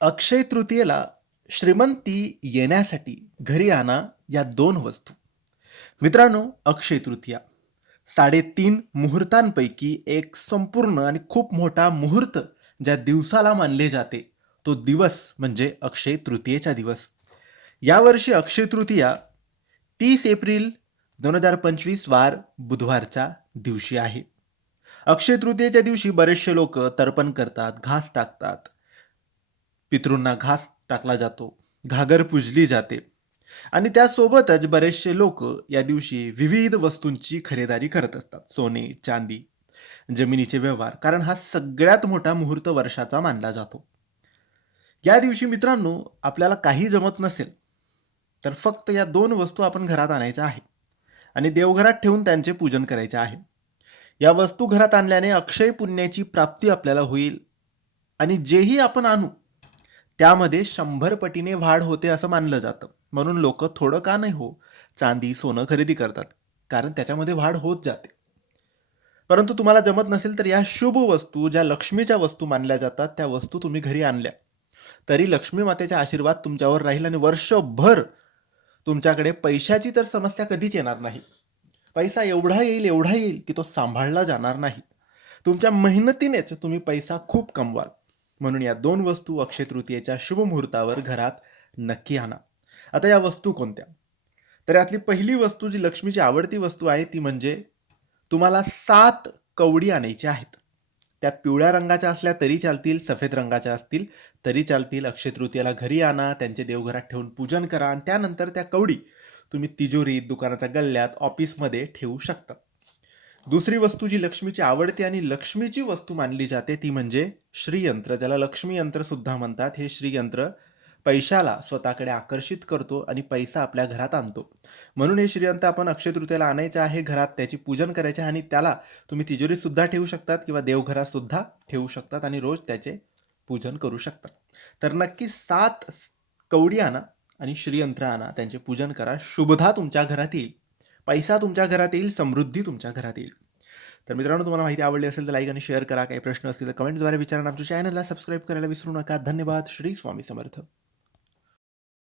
अक्षय तृतीयेला श्रीमंती येण्यासाठी घरी आणा या दोन वस्तू. मित्रांनो अक्षय तृतीया. साडेतीन मुहूर्तांपैकी एक संपूर्ण आणि खूप मोठा मुहूर्त ज्या दिवसाला मानले जाते तो दिवस म्हणजे अक्षय तृतीयेचा दिवस. यावर्षी अक्षय तृतीया तीस एप्रिल दोन हजार पंचवीस वार बुधवारच्या दिवशी आहे. अक्षय तृतीयेच्या दिवशी बरेचसे लोक तर्पण करतात घास टाकतात पितृंना घास टाकला जातो घागर पूजली जाते. आणि त्यासोबतच बरेचसे लोक या दिवशी विविध वस्तूंची खरेदारी करत असतात. सोने चांदी जमिनीचे व्यवहार कारण हा सगळ्यात मोठा मुहूर्त वर्षाचा मानला जातो. या दिवशी मित्रांनो आपल्याला काही जमत नसेल तर फक्त या दोन वस्तू आपण घरात आणायच्या आहे आणि देवघरात ठेवून त्यांचे पूजन करायचे आहे. या वस्तू घरात आणल्याने अक्षय पुण्याची प्राप्ती आपल्याला होईल आणि जेही आपण आणू त्यामध्ये शंभर पटीने वाढ होते असं मानलं जातं. म्हणून लोक थोडं का नाही हो चांदी सोनं खरेदी करतात. कारण त्याच्यामध्ये वाढ होत जाते. परंतु तुम्हाला जमत नसेल तर या शुभ वस्तू ज्या लक्ष्मीच्या वस्तू मानल्या जातात त्या वस्तू तुम्ही घरी आणल्या. तरी लक्ष्मी मातेचा आशीर्वाद तुमच्यावर राहील आणि वर्षभर तुमच्याकडे पैशाची तर समस्या कधीच येणार नाही. पैसा एवढा येईल एवढा येईल की तो सांभाळला जाणार नाही. तुमच्या मेहनतीनेच तुम्ही पैसा खूप कमवाल. म्हणून या दोन वस्तू अक्षय तृतीयेच्या शुभ मुहूर्तावर घरात नक्की आणा. आता या वस्तू कोणत्या? तर यातली पहिली वस्तू जी लक्ष्मीची आवडती वस्तू आहे ती म्हणजे तुम्हाला सात कवडी आणायची आहेत. त्या पिवळ्या रंगाच्या असल्या तरी चालतील सफेद रंगाच्या असतील तरी चालतील. अक्षय तृतीयाला घरी आणा त्यांचे देवघरात ठेवून पूजन करा आणि त्यानंतर त्या कवडी तुम्ही तिजोरीत दुकानाच्या गल्ल्यात ऑफिसमध्ये ठेवू शकता. दुसरी वस्तू जी लक्ष्मीची आवडते आणि लक्ष्मीची वस्तू मानली जाते ती म्हणजे श्रीयंत्र. ज्याला लक्ष्मी यंत्र सुद्धा म्हणतात. हे श्रीयंत्र पैशाला स्वतःकडे आकर्षित करतो आणि पैसा आपल्या घरात आणतो. म्हणून हे श्रीयंत्र आपण अक्षय तृतीयाला आणायचं आहे घरात त्याची पूजन करायचे आणि त्याला तुम्ही तिजोरीत सुद्धा ठेवू शकतात किंवा देवघरात सुद्धा ठेवू शकतात आणि रोज त्याचे पूजन करू शकतात. तर नक्की सात कवडी आणा आणि श्रीयंत्र आणा. त्यांचे पूजन करा. शुभधा तुमच्या घरात येईल. पैसा तुमच्या घरात येईल समृद्धी तुमच्या घरात येईल. तर मित्रांनो तुम्हाला माहिती आवडली असेल तर लाईक आणि शेअर करा. काही प्रश्न असतील तर कमेंट्सद्वारे विचारा आमच्या चॅनलला सबस्क्राईब करायला विसरू नका. धन्यवाद. श्री स्वामी समर्थ.